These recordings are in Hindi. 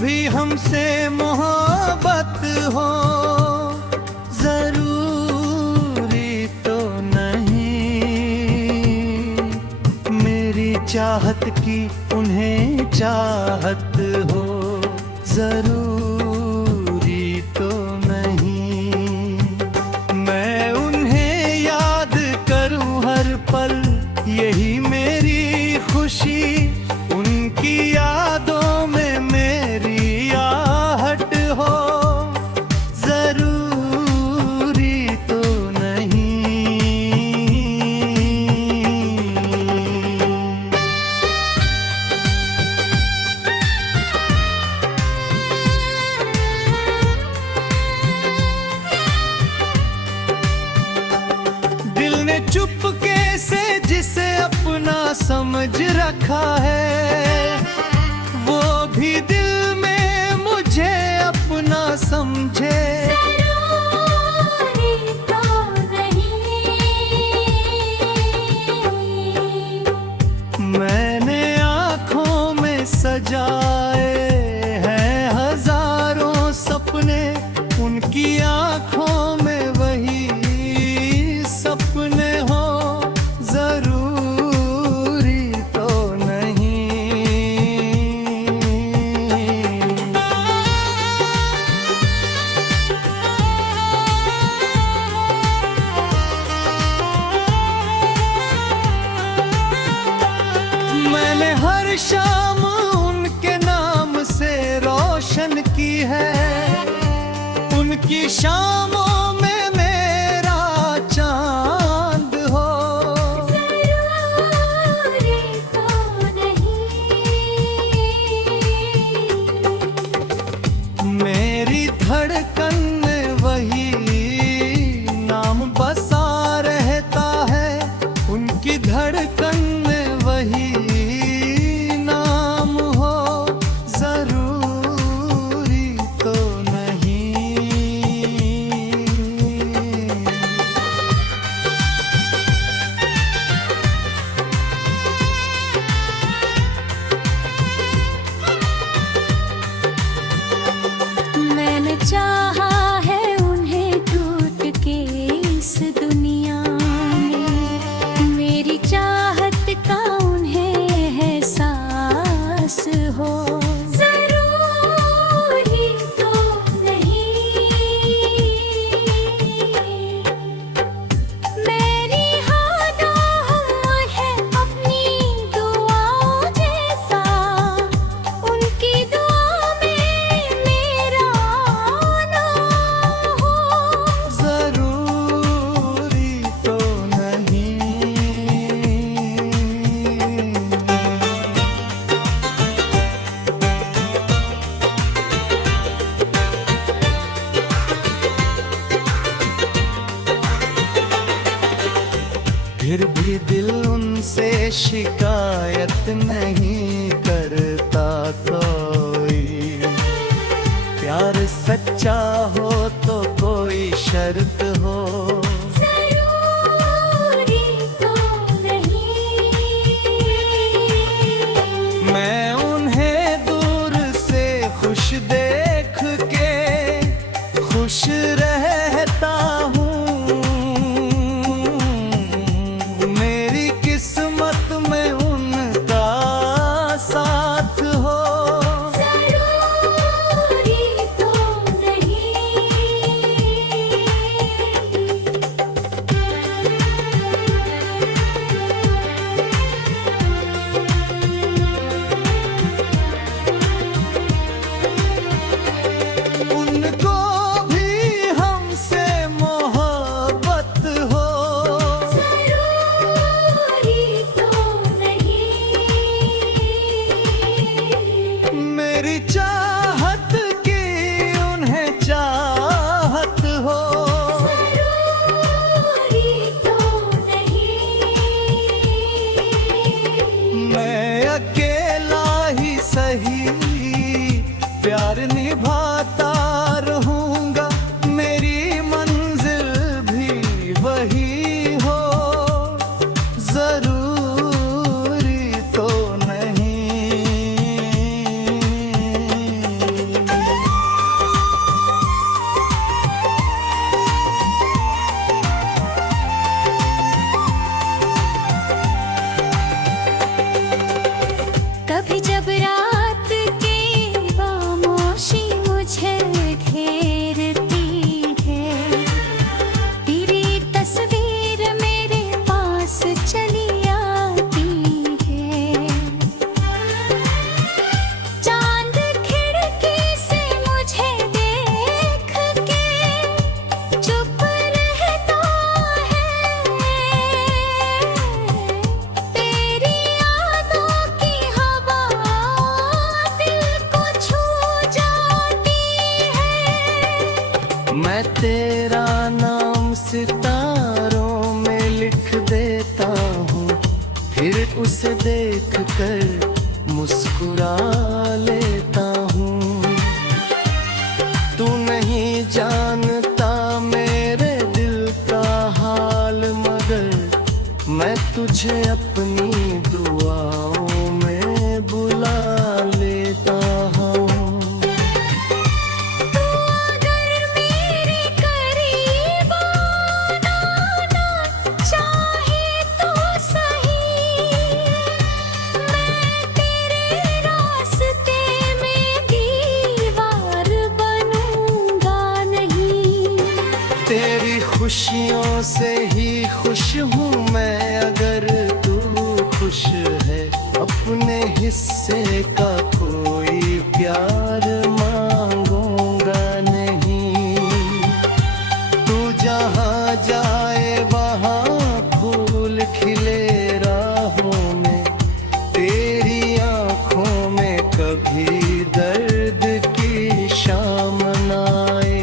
भी हमसे मोहब्बत हो, जरूरी तो नहीं मेरी चाहत की उन्हें चाहत हो, जरूरी तो नहीं मैं उन्हें याद करूं हर पल, यही मेरी खुशी, उनकी यादों में मेरी आहट हो, जरूरी तो नहीं। दिल ने चुपके से जिसे अपना समझ रखा है, वो भी दिल में मुझे अपना समझे, जरूरी तो नहीं। मैंने आँखों में सजाए हैं हजारों सपने, उनकी आँखों में वही सपने हो, जरूरी तो नहीं। मैंने हर शाम उनके नाम से रोशन की है, उनकी शामों में मेरा चांद हो, जरूरी तो नहीं। मेरी धड़कन में वही नाम बसा रहता है, उनकी धड़कन में वही नाम हो, जरूरी तो नहीं। मैंने चाहा है उन्हें टूट के इस दुनिया में, मेरी चाहत का उन्हें एहसास हो, जरूरी तो नहीं। मेरी यादों है अपनी दुआओं जैसा, उनकी दुआ में मेरा नाम हो, जरूरी तो नहीं। फिर भी दिल उनसे शिकायत नहीं करता कोई, प्यार सच्चा हो तो कोई शर्त हो, जरूरी तो नहीं। मैं उन्हें दूर से खुश देख के खुश रहता हूँ, मेरी किस्मत में उनका साथ हो, जरूरी तो नहीं। उनको भी हम मैं तेरा नाम सितारों में लिख देता हूँ, फिर उसे देख कर मुस्कुरा लेता हूँ। तू नहीं जानता मेरे दिल का हाल, मगर मैं तुझे अपनी दुआओं में बुला लेता हूँ। तेरी खुशियों से ही खुश हूँ मैं, अगर तू खुश है अपने हिस्से का कोई प्यार मांगूंगा नहीं। तू जहाँ जाए वहाँ फूल खिले राहों में, तेरी आँखों में कभी दर्द की शाम न आए।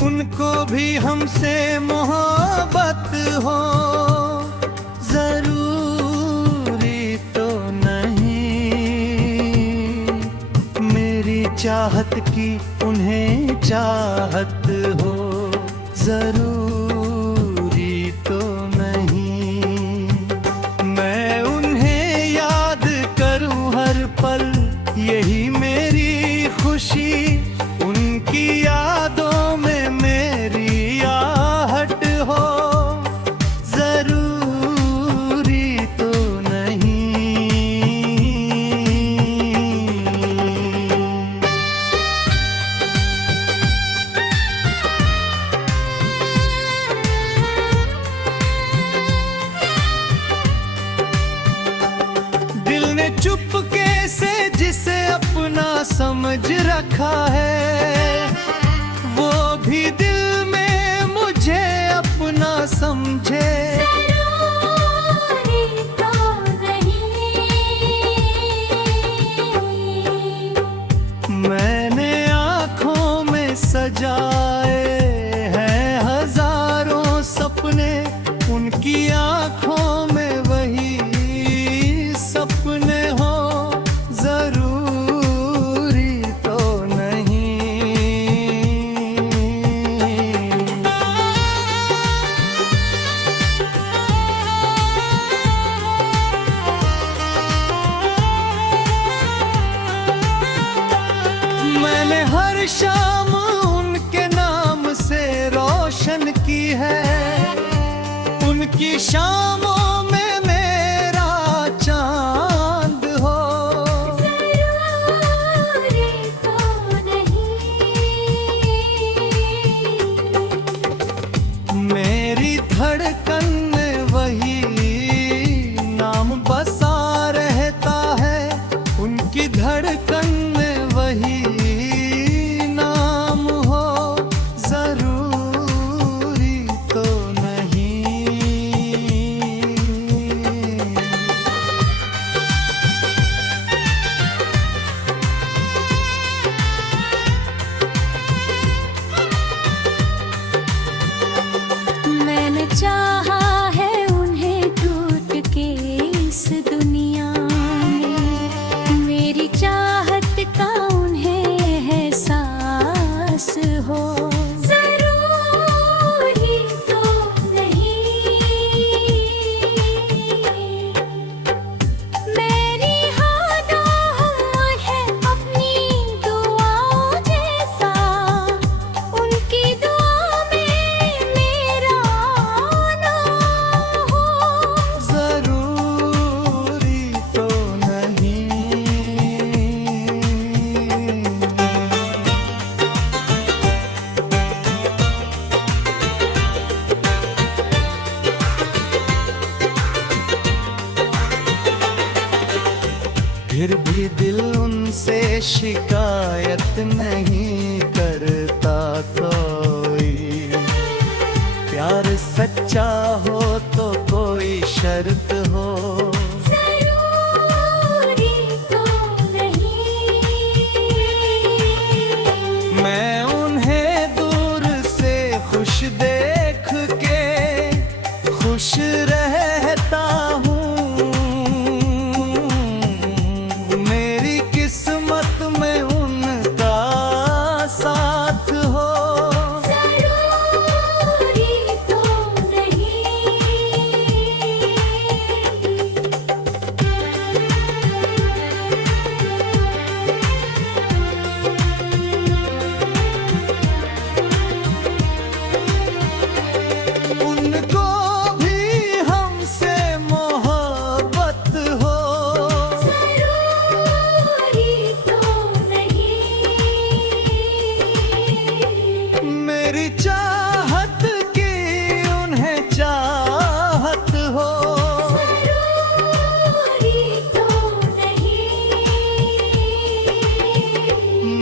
उनको भी हमसे मोहब्बत हो जरूरी तो नहीं, मेरी चाहत की उन्हें चाहत हो जरूरी तो नहीं। मैं उन्हें याद करूं हर पल, यही मेरी खुशी, उनकी यादों में मेरी आहट हो जरूरी तो नहीं। दिल ने चुपके से जिसे अपना समझ रखा है, वो भी दिल में मुझे अपना समझे। जरूरी तो नहीं। मैंने आँखों में सजाए हैं हजारों सपने, उनकी आँखों में वही सपने हो जरूरी तो मैंने हर शाम उनके नाम से रोशन की है, उनकी शामों में मेरा चांद हो जरूरी तो नहीं। मेरी धड़कन में वही नाम बसा रहता है, उनकी धड़कन में वही नाम हो जरूरी तो नहीं। फिर भी दिल उनसे शिकायत नहीं करता कोई। प्यार सच्चा हो तो कोई शर्त हो, जरूरी तो नहीं। मैं उन्हें दूर से खुश देख के खुश रहता हूँ। मेरी किस्मत में उनका साथ हो, जरूरी तो नहीं। उनको भी हमसे मोहब्बत हो, जरूरी तो नहीं। मेरी चाहत की उन्हें चाहत हो। जरूरी तो नहीं।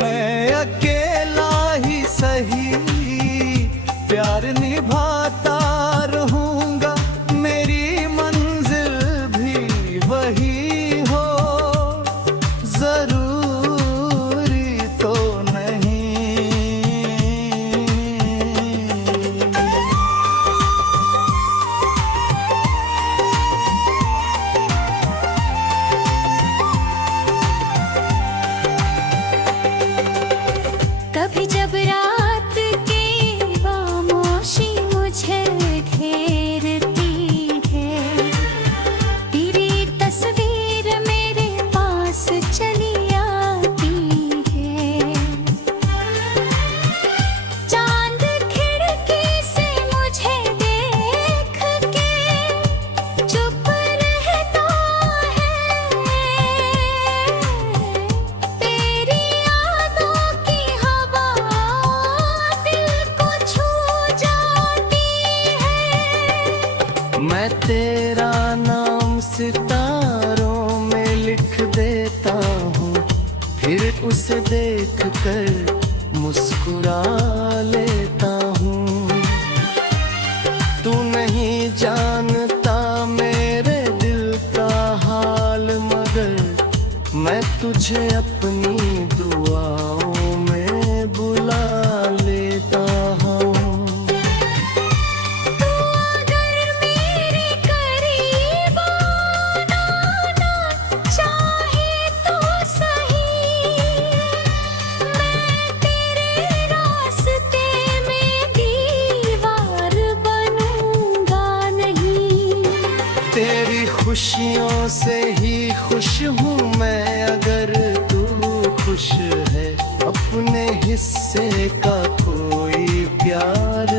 मैं अकेला ही सही प्यार निभाता रहूंगा, मेरी मंजिल भी वही हो, जरूरी तो नहीं। कभी जब रात की खामोशी मुझे घेरती है, तेरी तस्वीर मेरे पास चली आती है। चांद खिड़की से मुझे देख के चुप रहता है। तेरी यादों की हवा दिल को छू जाती है। मैं तेरा नाम सितारों में लिख देता हूँ, फिर उसे देख कर मुस्कुरा लेता हूँ। तू नहीं जानता मेरे दिल का हाल, मगर मैं तुझे अपनी दुआओं में बुला लेता हूँ। तू अगर मेरे करीब आना चाहे तो सही, मैं तेरे रास्ते में दीवार बनूंगा नहीं। तेरी खुशियों से ही खुश हूँ मैं, अगर तू खुश है अपने हिस्से का कोई प्यार